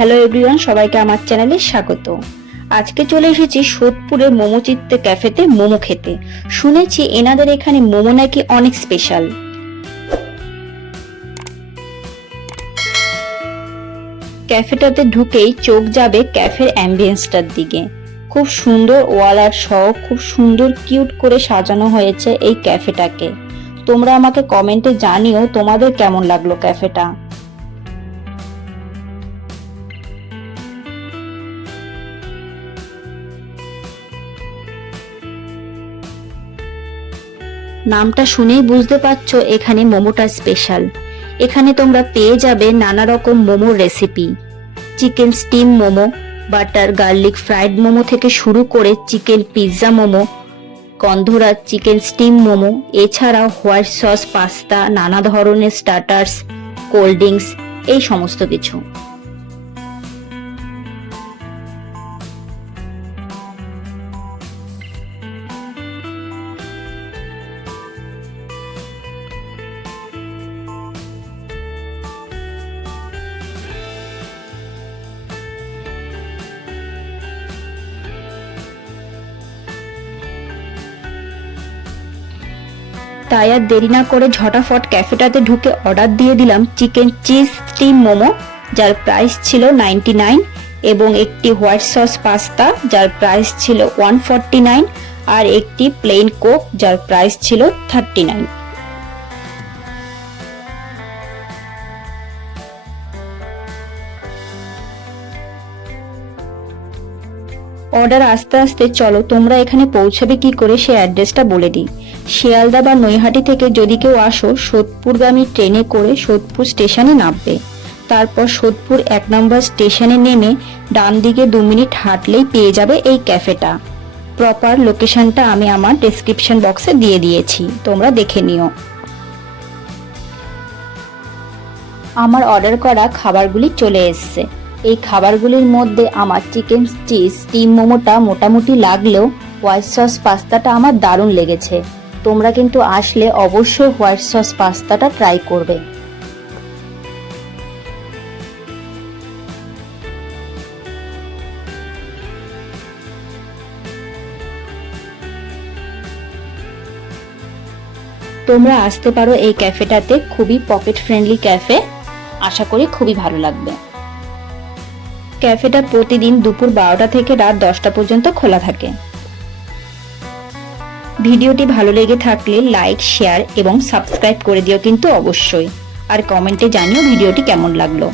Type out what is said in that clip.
Hello everyone, সবাইকে আমার চ্যানেলে স্বাগত। আজকে চলে এসেছি সোদপুরের মোমো চিত্তে ক্যাফেতে মোমো খেতে। শুনেছি এনাদের এখানে মোমো নাকি অনেক স্পেশাল। ক্যাফেটাতে ঢুকেই চোখ যাবে ক্যাফের অ্যাম্বিয়েন্সটার দিকে। খুব সুন্দর ওয়াল আর্ট সহ খুব সুন্দর কিউট করে সাজানো হয়েছে এই ক্যাফেটাকে। তোমরা আমাকে কমেন্টে জানিও তোমাদের কেমন লাগলো ক্যাফেটা। নামটা শুনেই বুঝতে পারছো এখানে মোমোটা স্পেশাল। এখানে তোমরা পেয়ে যাবে নানা রকম মোমোর recipe. Chicken steam momo, butter garlic fried momo থেকে শুরু করে চিকেন পিৎজা মোমো, গন্ধরাজ চিকেন স্টিম মোমো, এছাড়াও হোয়াইট সস পাস্তা, নানা ধরনের স্টার্টার্স, কোল্ড ড্রিঙ্কস, এই সমস্ত কিছু। তাই আর দেরি না করে ঝটাফট ক্যাফেটাতে ঢুকে অর্ডার দিয়ে দিলাম চিকেন চিজ স্টিম মোমো, যার প্রাইস ছিল 99, এবং একটি হোয়াইট সস পাস্তা যার প্রাইস ছিল 149, আর একটি প্লেন কোক যার প্রাইস ছিল 39। অর্ডার আস্তে আস্তে চলো তোমরা এখানে পৌঁছাবে কি করে সে অ্যাড্রেসটা বলে দিই। শিয়ালদা বা নৈহাটি থেকে যদি কেউ আসো, সোদপুরগামী ট্রেনে করে সোদপুর স্টেশনে নামবে। তারপর সোদপুর 1 নম্বর স্টেশনে নেমে ডান দিকে 2 মিনিট হাঁটলেই পেয়ে যাবে এই ক্যাফেটা। প্রপার লোকেশনটা আমি আমার ডেসক্রিপশন বক্সে দিয়ে দিয়েছি, তোমরা দেখে নিও। আমার অর্ডার করা খাবারগুলি চলে এসছে। এই খাবারগুলির মধ্যে আমার চিকেন চিজ স্টিম মোমোটা মোটামুটি লাগলেও হোয়াইট সস পাস্তাটা আমার দারুণ লেগেছে। তোমরা কিন্তু আসলে অবশ্যই হোয়াইট সস পাস্তাটা ট্রাই করবে। তোমরা আসতে পারো এই ক্যাফেটাতে, খুবই পকেট ফ্রেন্ডলি ক্যাফে, আশা করি খুবই ভালো লাগবে। ক্যাফেটা প্রতিদিন দুপুর 12টা থেকে রাত 10টা পর্যন্ত খোলা থাকে। ভিডিওটি ভালো লেগে থাকলে লাইক, শেয়ার এবং সাবস্ক্রাইব করে দিও কিন্তু অবশ্যই, আর কমেন্টে জানিও ভিডিওটি কেমন লাগলো।